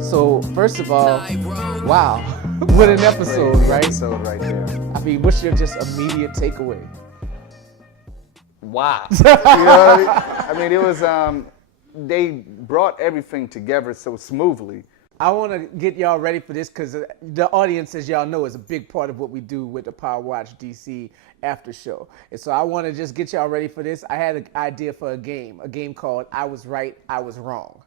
So first of all, wow, what an episode, right? Episode right there. I mean, what's your just immediate takeaway? Wow. I mean, it was. They brought everything together so smoothly. I want to get y'all ready for this because the audience, as y'all know, is a big part of what we do with the POWERWatch DC after show. And so I want to just get y'all ready for this. I had an idea for a game called I Was Right, I Was Wrong.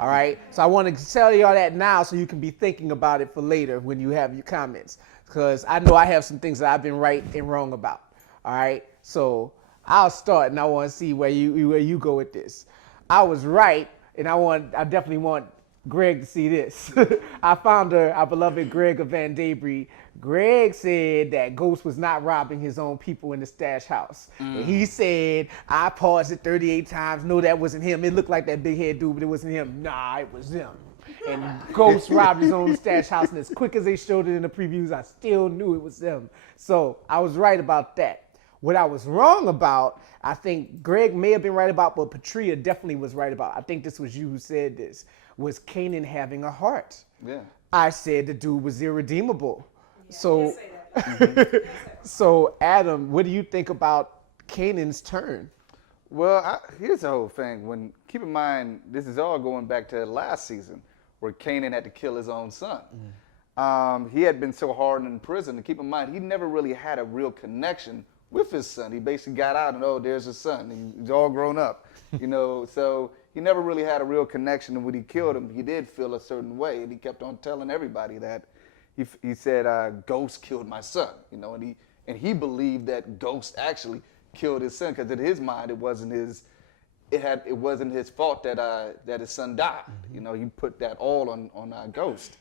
All right? So I want to tell y'all that now so you can be thinking about it for later when you have your comments. Because I know I have some things that I've been right and wrong about. All right? So I'll start and I want to see where you go with this. I was right, and I definitely want Greg to see this. I found our beloved Greg of VanDaBry. Greg said that Ghost was not robbing his own people in the stash house. And he said, I paused it 38 times. No, that wasn't him. It looked like that big head dude, but it wasn't him. Nah, it was him. And Ghost robbed his own stash house, and as quick as they showed it in the previews, I still knew it was them. So I was right about that. What I was wrong about, I think Greg may have been right about, but Patria definitely was right about. I think this was you who said this, was Kanan having a heart. Yeah. I said the dude was irredeemable. Yeah, So, so Adam, what do you think about Kanan's turn? Well, here's the whole thing. Keep in mind, this is all going back to last season, where Kanan had to kill his own son. He had been so hard in prison. And keep in mind, he never really had a real connection with his son. He basically got out and, oh, there's his son. And he's all grown up, So he never really had a real connection. And when he killed him, he did feel a certain way. And he kept on telling everybody that he said, Ghost killed my son, and he believed that Ghost actually killed his son because in his mind it wasn't his fault that his son died. He put that all on Ghost.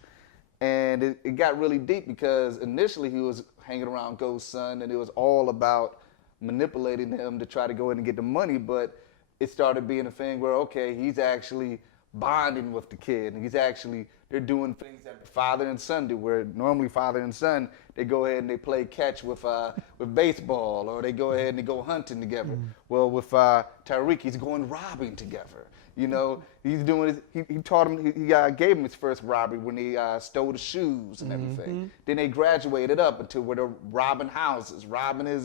And it got really deep because initially he was hanging around Ghost's son and it was all about manipulating him to try to go in and get the money, but it started being a thing where, okay, he's actually bonding with the kid and they're doing things that father and son do, where normally father and son, they go ahead and they play catch with baseball, or they go ahead and they go hunting together. Well, with Tariq, he's going robbing together. He's doing he taught him, he gave him his first robbery when he stole the shoes and everything. Then they graduated up until where they're robbing houses, robbing his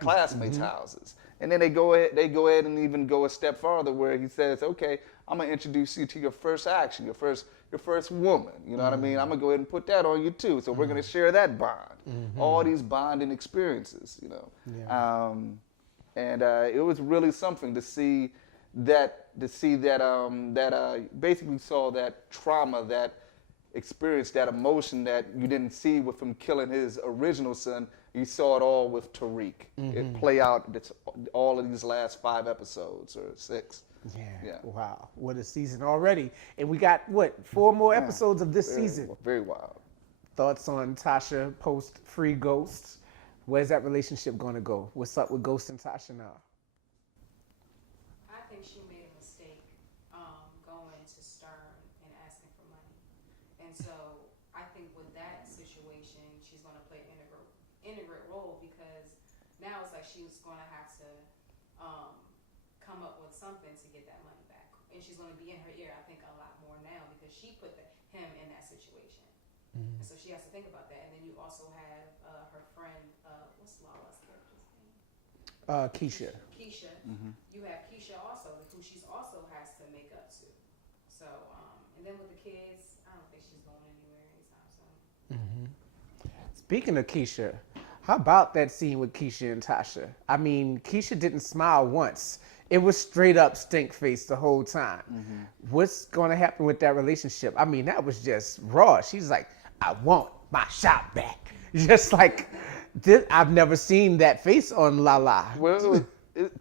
classmates' houses. And then they go ahead and even go a step farther where he says, okay, I'm gonna introduce you to your first action, your first woman. You know what I mean? I'm gonna go ahead and put that on you too. So we're gonna share that bond. All these bonding experiences, Yeah. And it was really something to see that basically saw that trauma, that experience, that emotion that you didn't see with him killing his original son. You saw it all with Tariq. It play out all of these last 5 episodes or 6. Yeah. Wow. What a season already. And we got, 4 more episodes of this season. Very wild. Thoughts on Tasha post Free Ghost? Where's that relationship going to go? What's up with Ghost and Tasha now? I think she made a mistake going to Stern and asking for money. And so I think with that situation, she's going to play an integral role because now it's like she's going to have to come up with something to get that money back. And she's going to be in her ear, I think, a lot more now because she put him in that situation. And so she has to think about that. And then you also have her friend, what's Lala's character's name? Keisha. Keisha. You have Keisha also, who she's also has to make up to. So, and then with the kids, I don't think she's going anywhere anytime soon. Speaking of Keisha, how about that scene with Keisha and Tasha? I mean, Keisha didn't smile once. It was straight up stink face the whole time. What's going to happen with that relationship? I mean, that was just raw. She's like, I want my shop back. Just like, I've never seen that face on Lala. Well,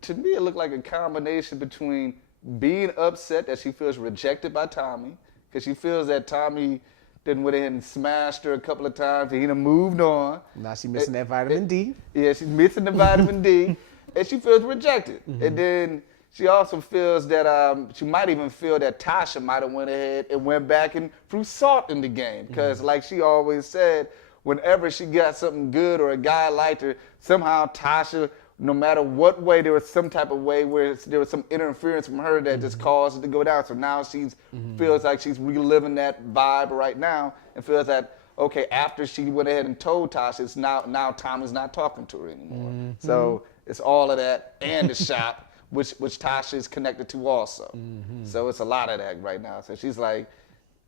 to me, it looked like a combination between being upset that she feels rejected by Tommy, because she feels that Tommy then went ahead and smashed her a couple of times and he done moved on. Now she's missing that vitamin D. Yeah, she's missing the vitamin D. And she feels rejected. And then she also feels that she might even feel that Tasha might have went ahead and went back and threw salt in the game. Because like she always said, whenever she got something good or a guy liked her, somehow Tasha no matter what way, there was some type of way where there was some interference from her that just caused it to go down. So now she's feels like she's reliving that vibe right now and feels that, okay, after she went ahead and told Tasha, it's now Tommy's not talking to her anymore. So it's all of that and the shop, which Tasha is connected to also. So it's a lot of that right now. So she's like,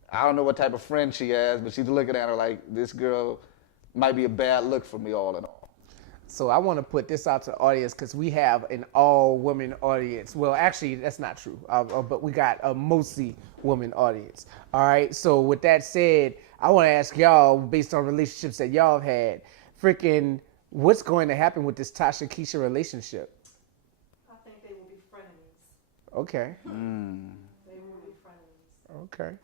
I don't know what type of friend she has, but she's looking at her like, this girl might be a bad look for me all in all. So I want to put this out to the audience because we have an all-woman audience. Well, actually, that's not true, but we got a mostly woman audience. All right, so with that said, I want to ask y'all, based on relationships that y'all have had, freaking, what's going to happen with this Tasha-Keisha relationship? I think they will be frenemies. Okay. They will be frenemies. Okay.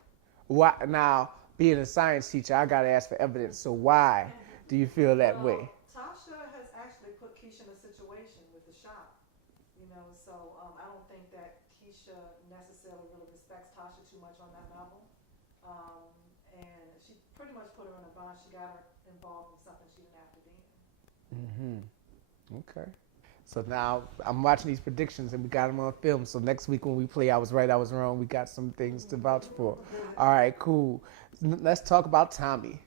Why, now, being a science teacher, I got to ask for evidence. So why do you feel that way? Tasha has actually put Keisha in a situation with the shop, so I don't think that Keisha necessarily really respects Tasha too much on that level. And she pretty much put her in a bind. She got her involved in something she didn't have to be in. Okay. So now I'm watching these predictions and we got them on film. So next week when we play I Was Right, I Was Wrong, we got some things to vouch for. All right, cool. Let's talk about Tommy.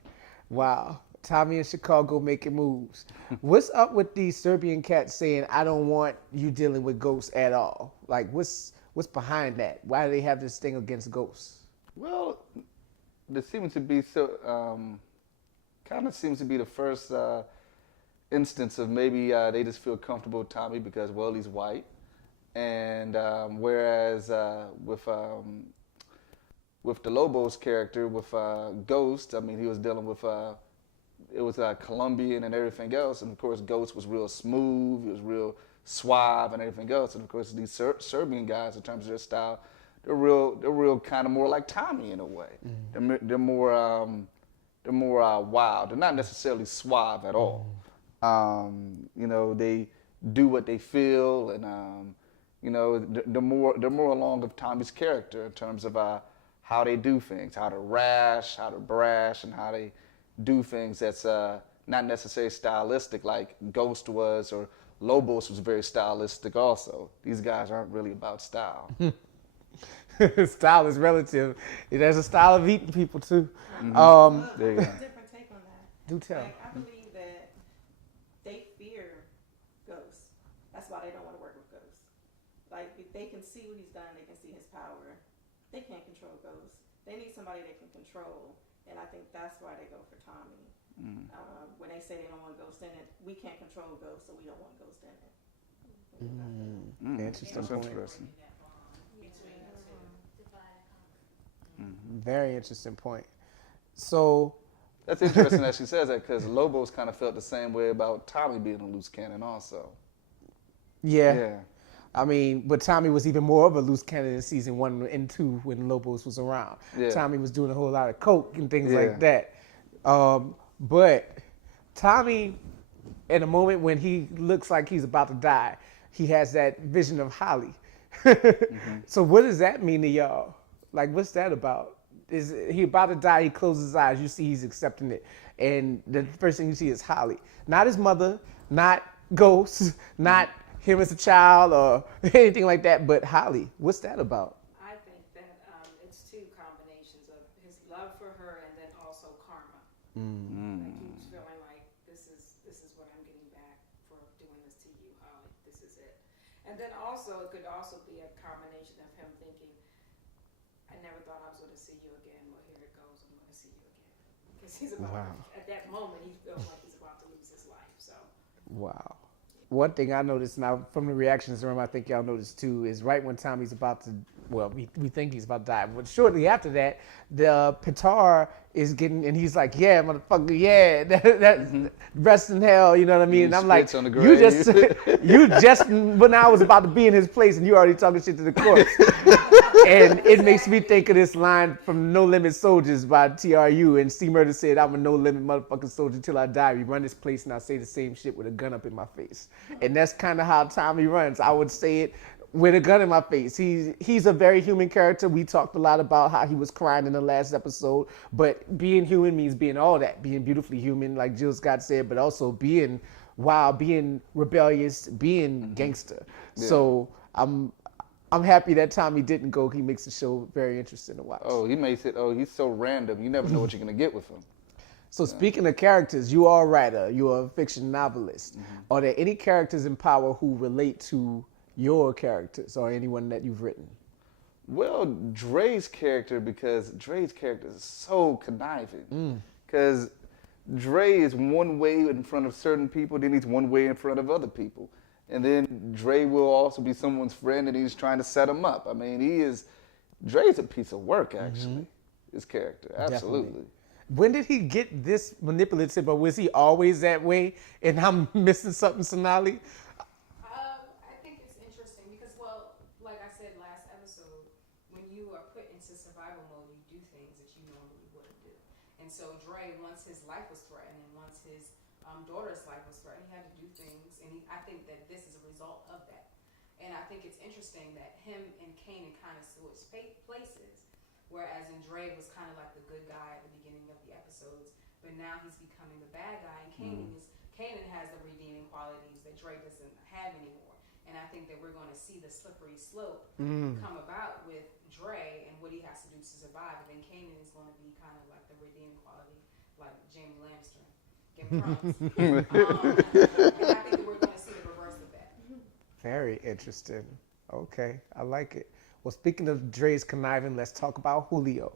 Wow. Tommy in Chicago making moves. What's up with these Serbian cats saying, I don't want you dealing with ghosts at all? Like, what's behind that? Why do they have this thing against ghosts? Well, there seems to be kind of seems to be the first instance of maybe they just feel comfortable with Tommy because, well, he's white. And whereas with the Lobos character, with Ghost, I mean, he was dealing with, it was Colombian and everything else. And of course, Ghost was real smooth, he was real suave and everything else. And of course, these Serbian guys, in terms of their style, they're real kind of more like Tommy in a way. They're more wild. They're not necessarily suave at all. They do what they feel, and they're more along of Tommy's character in terms of how they do things, how they're rash, how they're brash, and how they do things that's not necessarily stylistic like Ghost was, or Lobos was very stylistic also. These guys aren't really about style. Style is relative. There's a style of eating people too. There you go. Different take on that. Do tell. Like, I believe that they fear ghosts. That's why they don't want to work with ghosts. Like, if they can see what he's done, they can see his power. They can't control ghosts. They need somebody they can control, and I think that's why they go for Tommy. When they say they don't want ghosts in it, we can't control ghosts, so we don't want ghosts in it. Interesting That's point. interesting. Very interesting point. So That's interesting that she says that because Lobos kind of felt the same way about Tommy being a loose cannon also. yeah. I mean, but Tommy was even more of a loose cannon in season 1 and 2 when Lobos was around. Yeah. Tommy was doing a whole lot of coke and things Yeah. like that. But Tommy, in a moment when he looks like he's about to die, he has that vision of Holly. So what does that mean to y'all? Like, what's that about? Is he about to die? He closes his eyes. You see he's accepting it. And the first thing you see is Holly. Not his mother, not ghosts, not him as a child or anything like that, but Holly. What's that about? I think that it's two combinations of his love for her and then also karma. Like he's feeling like this is what I'm getting back for doing this to you, Holly. This is it. And then also it could also be a combination of him thinking, I never thought I was going to see you again. Well, here it goes. I'm going to see you again. Because he's about at that moment he feels like he's about to lose his life. So. Wow. One thing I noticed now from the reactions room, I think y'all noticed too, is right when Tommy's about to, well, we think he's about to die, but shortly after that, the Petar is getting, and he's like, yeah, motherfucker, yeah, that rest in hell, you know what I mean? And I'm like, spits on the you just, when I was about to be in his place and you already talking shit to the corpse. And it makes me think of this line from No Limit Soldiers by TRU, and C Murder said, I'm a no limit motherfucking soldier till I die. We run this place and I say the same shit with a gun up in my face. And that's kind of how Tommy runs. I would say it with a gun in my face. He's a very human character. We talked a lot about how he was crying in the last episode, but being human means being all that, being beautifully human, like Jill Scott said, but also being while being rebellious, being gangster. So I'm happy that Tommy didn't go. He makes the show very interesting to watch. Oh, he makes it. Oh, he's so random. You never know what you're gonna get with him. So speaking of characters, you are a writer. You are a fiction novelist. Are there any characters in Power who relate to your characters or anyone that you've written? Well, Dre's character, because Dre's character is so conniving. Because Dre is one way in front of certain people, then he's one way in front of other people. And then Dre will also be someone's friend and he's trying to set him up. I mean, Dre's a piece of work, actually, his character. Absolutely. Definitely. When did he get this manipulative, or was he always that way? And I'm missing something, Sonali? I think it's interesting because, well, like I said last episode, when you are put into survival mode, you do things that you normally wouldn't do. And so Dre, once his life was threatened and once his daughter's life was threatened, he had to do things. And I think that this is a result of that. And I think it's interesting that him and Kanan kind of switched places. Whereas in Dre was kind of like the good guy at the beginning of the episodes, but now he's becoming the bad guy. And Kanan has the redeeming qualities that Dre doesn't have anymore. And I think that we're going to see the slippery slope come about with Dre and what he has to do to survive. And then Kanan is going to be kind of like the redeeming quality, like Jaime Lannister, Game of Thrones. And I think that we're going to see the reverse of that. Very interesting. Okay, I like it. Well, speaking of Dre's conniving, let's talk about Julio.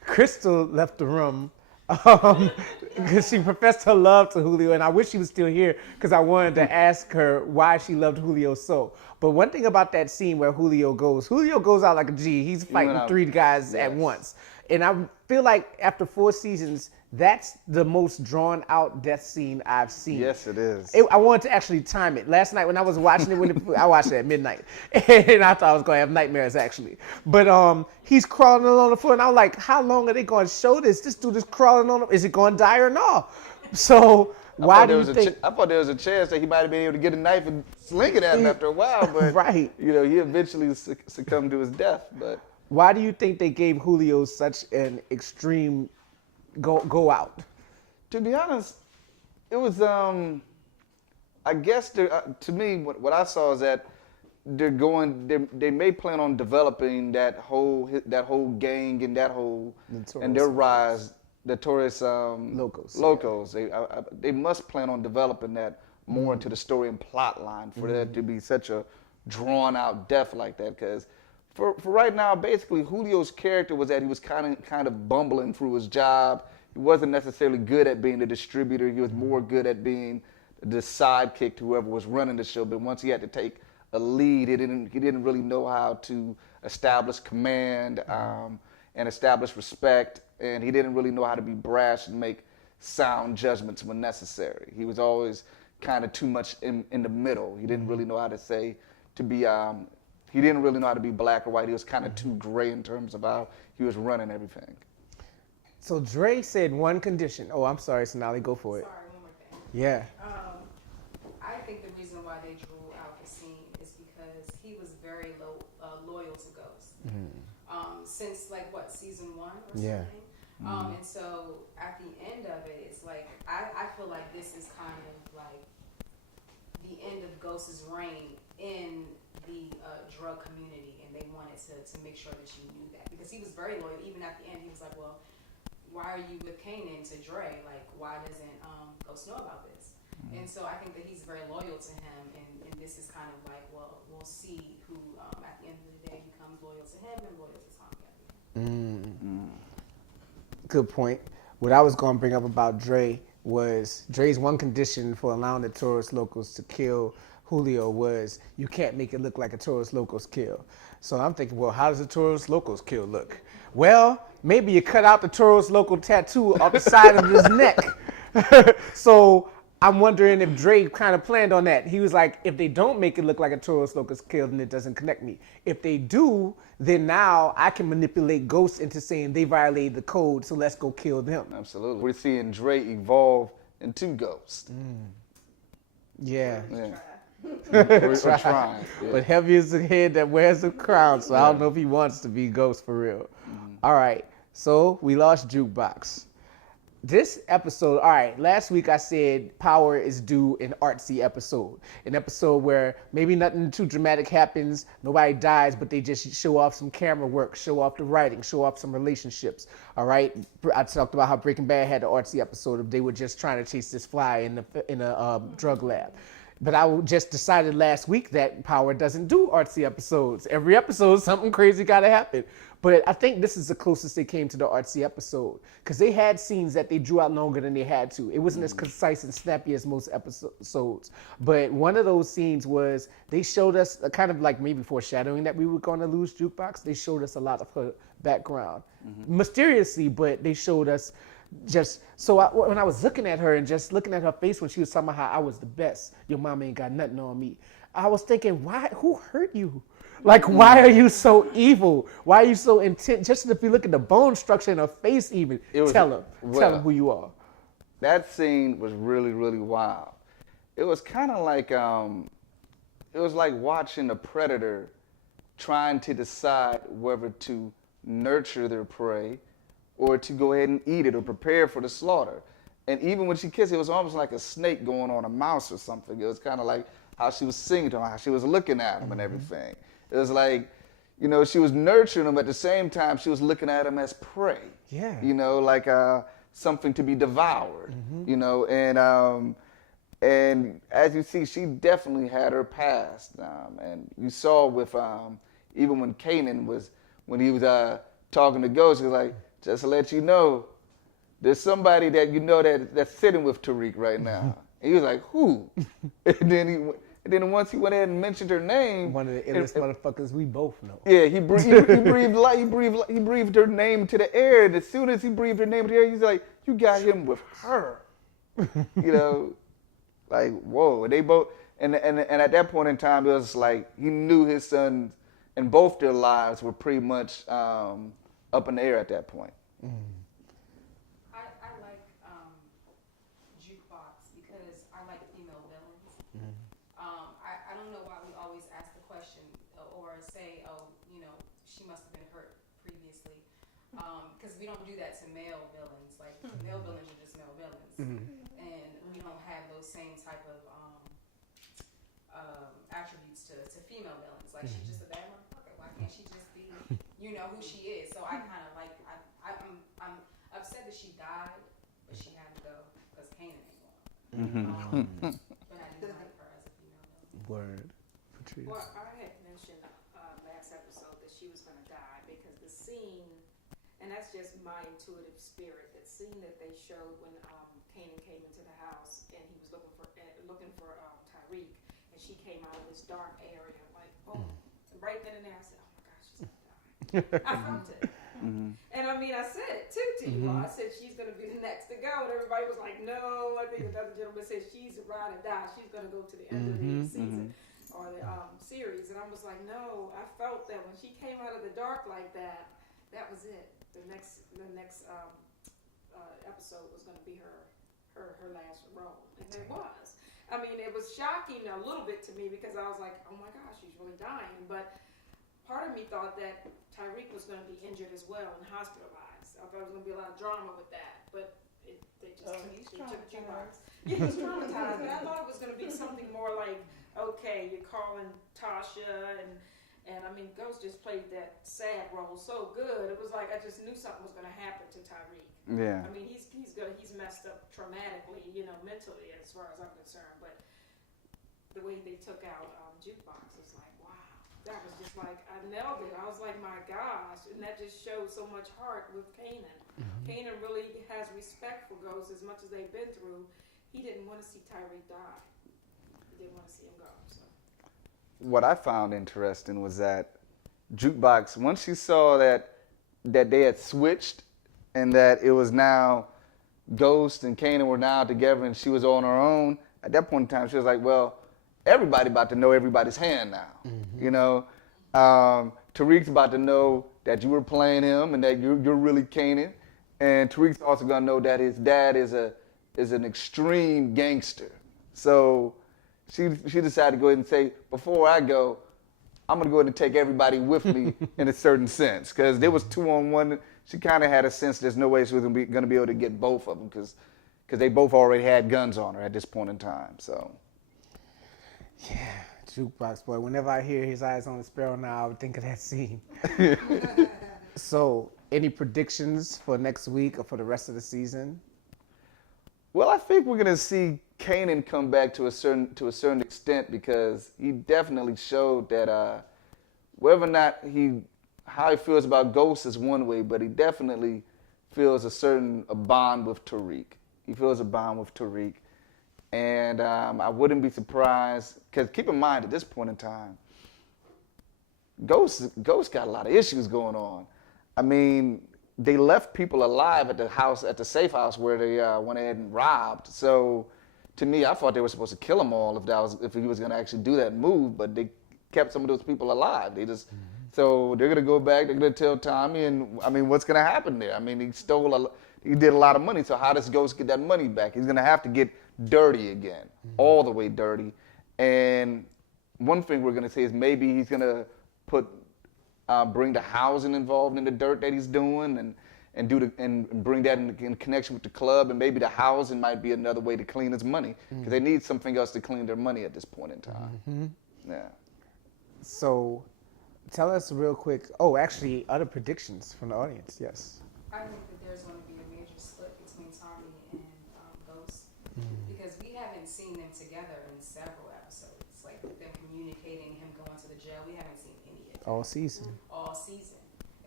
Crystal left the room because she professed her love to Julio, and I wish she was still here because I wanted to ask her why she loved Julio so. But one thing about that scene where Julio goes out like a G. He's fighting three guys at once. And I feel like after 4 seasons, that's the most drawn out death scene I've seen. Yes, it is. I wanted to actually time it. Last night when I was watching it, I watched it at midnight. And I thought I was going to have nightmares, actually. But he's crawling along the floor, and I was like, how long are they going to show this? This dude is crawling on him. Is he going to die or not? So why do you think... I thought there was a chance that he might have been able to get a knife and sling it at him after a while. But, right. You know, he eventually succumbed to his death. But why do you think they gave Julio such an extreme go out? To be honest, it was I guess to me what I saw is that they may plan on developing that whole gang and that whole and their rise, the Taurus Locos. Yeah. They must plan on developing that more into the story and plot line for that to be such a drawn out death like that. Because for right now, basically Julio's character was that he was kind of bumbling through his job. He wasn't necessarily good at being the distributor. He was more good at being the sidekick to whoever was running the show. But once he had to take a lead, he didn't really know how to establish command and establish respect. And he didn't really know how to be brash and make sound judgments when necessary. He was always kind of too much in the middle. He didn't really know how to say to be. He didn't really know how to be black or white. He was kind of too gray in terms of how he was running everything. So Dre said one condition. Oh, I'm sorry, Sonali, go for it. Sorry, one more thing. Yeah. I think the reason why they drew out the scene is because he was very loyal to Ghost. Since season 1 or Yeah. something. And so at the end of it, it's like I feel like this is kind of like the end of Ghost's reign in the drug community, and they wanted to make sure that you knew that because he was very loyal. Even at the end, he was like, "Well, why are you with Kanan?" To Dre, like, why doesn't Ghost know about this? And so I think that he's very loyal to him, and this is kind of like, well, we'll see who at the end of the day becomes loyal to him and loyal to Tommy at the end. Good point. What I was going to bring up about Dre was Dre's one condition for allowing the Taurus Locals to kill Julio was you can't make it look like a Taurus Locals kill. So I'm thinking, well, how does a Taurus Locals kill look? Well, maybe you cut out the Taurus Local tattoo off the side of his neck. So I'm wondering if Dre kind of planned on that. He was like, if they don't make it look like a Taurus Locals kill, then it doesn't connect me. If they do, then now I can manipulate Ghosts into saying they violated the code, so let's go kill them. Absolutely. We're seeing Dre evolve into Ghost. Yeah. We're trying. Yeah. But heavy is the head that wears the crown, so I don't know if he wants to be Ghost for real. All right, so we lost Jukebox. This episode, all right, last week I said Power is due an artsy episode. An episode where maybe nothing too dramatic happens, nobody dies, but they just show off some camera work, show off the writing, show off some relationships. All right, I talked about how Breaking Bad had the artsy episode of they were just trying to chase this fly in a drug lab. But I just decided last week that Power doesn't do artsy episodes. Every episode, something crazy got to happen. But I think this is the closest they came to the artsy episode because they had scenes that they drew out longer than they had to. It wasn't as concise and snappy as most episodes. But one of those scenes was they showed us kind of like maybe foreshadowing that we were going to lose Jukebox. They showed us a lot of her background, mysteriously, but they showed us just so when I was looking at her and just looking at her face when she was talking about how I was the best, your mama ain't got nothing on me. I was thinking, why? Who hurt you? Like, why are you so evil? Why are you so intent? Just if you look at the bone structure in her face, even tell him who you are. That scene was really, really wild. It was kind of like it was like watching a predator trying to decide whether to nurture their prey or to go ahead and eat it or prepare for the slaughter. And even when she kissed, it was almost like a snake going on a mouse or something. It was kind of like how she was singing to him, how she was looking at him and everything. It was like, you know, she was nurturing him at the same time she was looking at him as prey. Yeah. You know, like something to be devoured. You know, and as you see, she definitely had her past. And you saw with even when Kanan when he was talking to Ghost, he was like, just to let you know, there's somebody that you know that's sitting with Tariq right now. And he was like, who? And then once he went ahead and mentioned her name, One of the illest motherfuckers we both know. yeah, he breathed her name to the air, and as soon as he breathed her name to the air, he's like, you got him with her. You know, like, whoa. And they both, and at that point in time, it was like he knew his son and both their lives were pretty much up in the air at that point. I like Jukebox because I like female villains. I don't know why we always ask the question or say, oh, you know, she must have been hurt previously. Because we don't do that to male villains. Like, male villains are just male villains. And we don't have those same type of attributes to female villains. Like, she's just a bad motherfucker. Why can't she just be, you know, who she is? So I kind of like, I'm upset that she died, but she had to go because Kanan ain't going. But I do like her as a female villain. Word. Patrice. Well, I had mentioned last episode that she was going to die because the scene, and that's just my intuitive spirit, that scene that they showed when Kanan came into the house and he was looking for Tyreek, and she came out of this dark area, like, oh, right then and there I said, oh my gosh, she's going to die. I felt it. And I mean, I said it too to you. I said she's going to be the next to go, and everybody was like, no. I think another gentleman said she's a ride or die. She's going to go to the end of the season or the series. And I was like, no. I felt that when she came out of the dark like that, that was it. The next episode was going to be her last role, and it was. I mean, it was shocking a little bit to me because I was like, oh my gosh, she's really dying. But part of me thought that Tyreek was going to be injured as well and hospitalized. I thought there was going to be a lot of drama with that, but they just took Jukebox. Yeah, he was traumatized, but I thought it was going to be something more like, okay, you're calling Tasha, and I mean, Ghost just played that sad role so good. It was like I just knew something was going to happen to Tyreek. Yeah. I mean, he's messed up traumatically, you know, mentally as far as I'm concerned, but the way they took out Jukebox was like, wow. That was just like, I nailed it. I was like, my gosh. And that just showed so much heart with Kanan. Kanan really has respect for Ghost as much as they've been through. He didn't want to see Tyreek die. He didn't want to see him go. So. What I found interesting was that Jukebox, once she saw that they had switched and that it was now Ghost and Kanan were now together and she was on her own, at that point in time, she was like, well, everybody about to know everybody's hand now. You know, Tariq's about to know that you were playing him and that you're really Kanan, and Tariq's also gonna know that his dad is an extreme gangster. So she decided to go ahead and say, before I go, I'm gonna go ahead and take everybody with me in a certain sense, because there was 2-on-1. She kind of had a sense there's no way she was gonna be able to get both of them, because they both already had guns on her at this point in time. So. Yeah, Jukebox Boy. Whenever I hear his eyes on the sparrow now, I would think of that scene. So, any predictions for next week or for the rest of the season? Well, I think we're gonna see Kanan come back to a certain extent, because he definitely showed that whether or not how he feels about Ghost is one way, but he definitely feels a bond with Tariq. He feels a bond with Tariq, and I wouldn't be surprised, because keep in mind at this point in time, Ghost got a lot of issues going on. I mean, they left people alive at the safe house where they went ahead and robbed. So, to me, I thought they were supposed to kill them all if he was going to actually do that move. But they kept some of those people alive. So they're going to go back. They're going to tell Tommy, and I mean, what's going to happen there? I mean, he did a lot of money. So how does Ghost get that money back? He's going to have to get dirty again, all the way dirty. And one thing we're going to say is maybe he's going to bring the housing involved in the dirt that he's doing, and bring that in connection with the club, and maybe the housing might be another way to clean his money, because they need something else to clean their money at this point in time. Yeah. So, tell us real quick. Oh, actually, other predictions from the audience. Yes. I think that there's going to be a major split between Tommy and Ghost, because we haven't seen them together in several episodes. Like them communicating, him going to the jail. We haven't seen any of it. All season.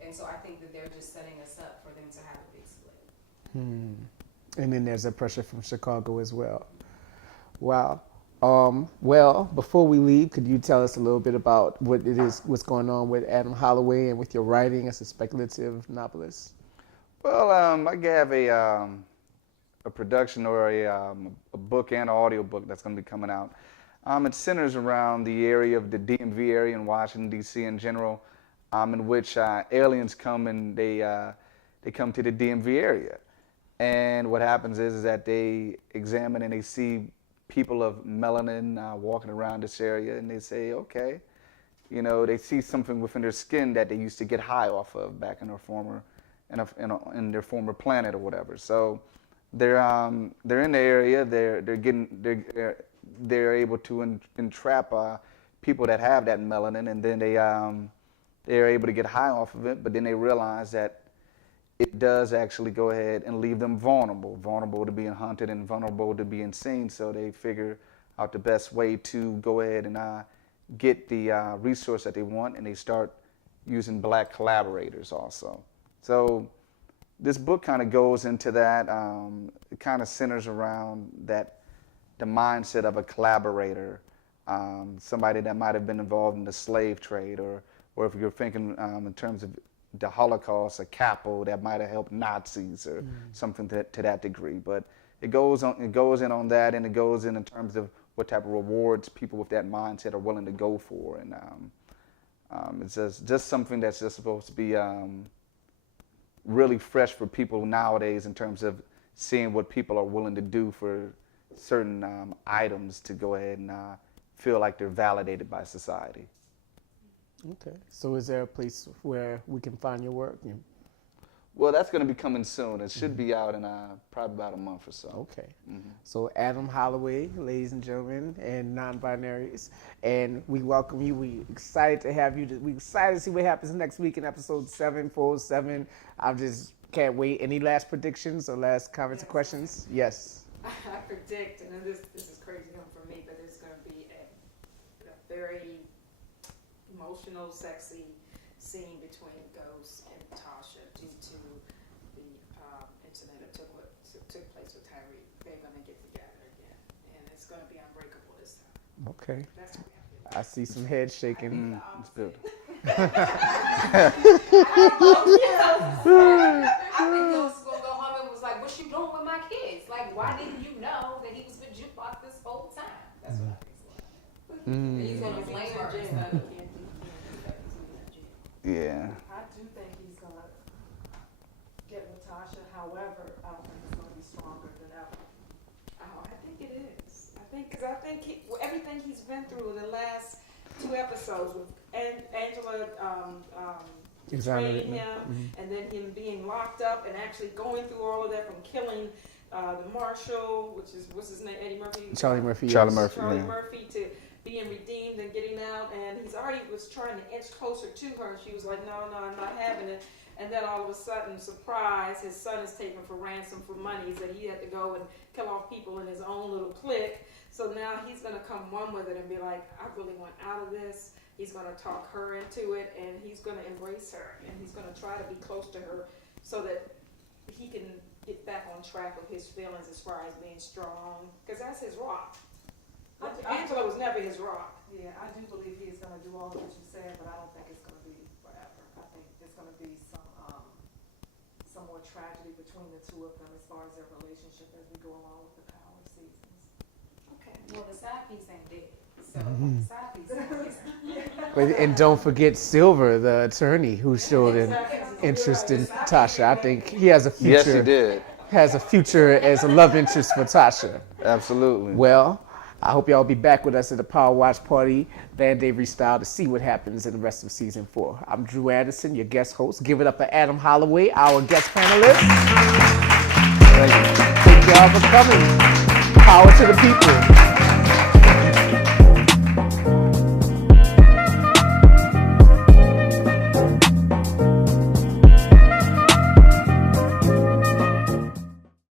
And so I think that they're just setting us up for them to have a big split. And then there's a pressure from Chicago as well. Wow. Well, before we leave, could you tell us a little bit about what's going on with Adam Holloway and with your writing as a speculative novelist? Well, I have a production, or a book and an audio book that's going to be coming out. It centers around the area of the DMV area in Washington, D.C. in general, in which aliens come, and they come to the DMV area. And what happens is that they examine and they see people of melanin walking around this area, and they say, okay, they see something within their skin that they used to get high off of back in their former planet or whatever. So they're in the area. They're able to entrap people that have that melanin, and then they're able to get high off of it. But then they realize that it does actually go ahead and leave them vulnerable to being hunted and vulnerable to being seen. So they figure out the best way to go ahead and get the resource that they want, and they start using black collaborators also. So this book kind of goes into that. It kind of centers around the mindset of a collaborator, somebody that might have been involved in the slave trade, or if you're thinking in terms of the Holocaust, a capo that might have helped Nazis or something to that degree. But it goes in on that, and it goes in terms of what type of rewards people with that mindset are willing to go for. And it's just something that's just supposed to be really fresh for people nowadays, in terms of seeing what people are willing to do for certain items to go ahead and feel like they're validated by society. Okay. So is there a place where we can find your work? Well, that's going to be coming soon. It should be out in probably about a month or so. Okay. So Adam Holloway, ladies and gentlemen, and non-binaries, and we welcome you. We excited to have you. We excited to see what happens next week in episode 747. I just can't wait. Any last predictions or last comments or questions? Yes. I predict, and this is crazy for me, but it's going to be a very emotional, sexy scene between Ghost and Tasha due to the incident that took place with Tyreek. They're going to get together again, and it's going to be unbreakable this time. Okay. That's what I I see some heads shaking. It's good. I think Ghost was going to go home and was like, what you doing with my kids? Like, why didn't you know that he was with Jukebox this whole time? That's what I think it's like. He's going to blame her. Yeah. I do think he's gonna get with Tasha. However, I don't think it's gonna be stronger than ever. Oh, I think it is. Because I think everything he's been through in the last 2 episodes with and Angela Exonerated betraying him, and then him being locked up and actually going through all of that from killing the marshal, which is what's his name, Eddie Murphy. Charlie Murphy. Charlie yes. Murphy. Charlie Yeah. Murphy to being redeemed and getting out, and he's already was trying to inch closer to her, and she was like, no, I'm not having it. And then all of a sudden, surprise, his son is taken for ransom for money, that he had to go and kill off people in his own little clique. So now he's going to come one with it and be like, I really want out of this. He's going to talk her into it, and he's going to embrace her, and he's going to try to be close to her so that he can get back on track with his feelings as far as being strong, because that's his rock. Angela was never his rock. Yeah, I do believe he is going to do all of what you said, but I don't think it's going to be forever. I think it's going to be some more tragedy between the two of them as far as their relationship as we go along with the Power seasons. Okay. Well, the side piece ain't dead. So the side piece ain't dead. And don't forget Silver, the attorney, who showed an interest in Tasha. I think he has a Yes, future. he did. Has a future as a love interest for Tasha. Absolutely. Well, I hope y'all be back with us at the Power Watch Party, VanDaBry style, to see what happens in the rest of season 4. I'm Drew Anderson, your guest host. Give it up for Adam Holloway, our guest panelist. Thank y'all for coming. Power to the people.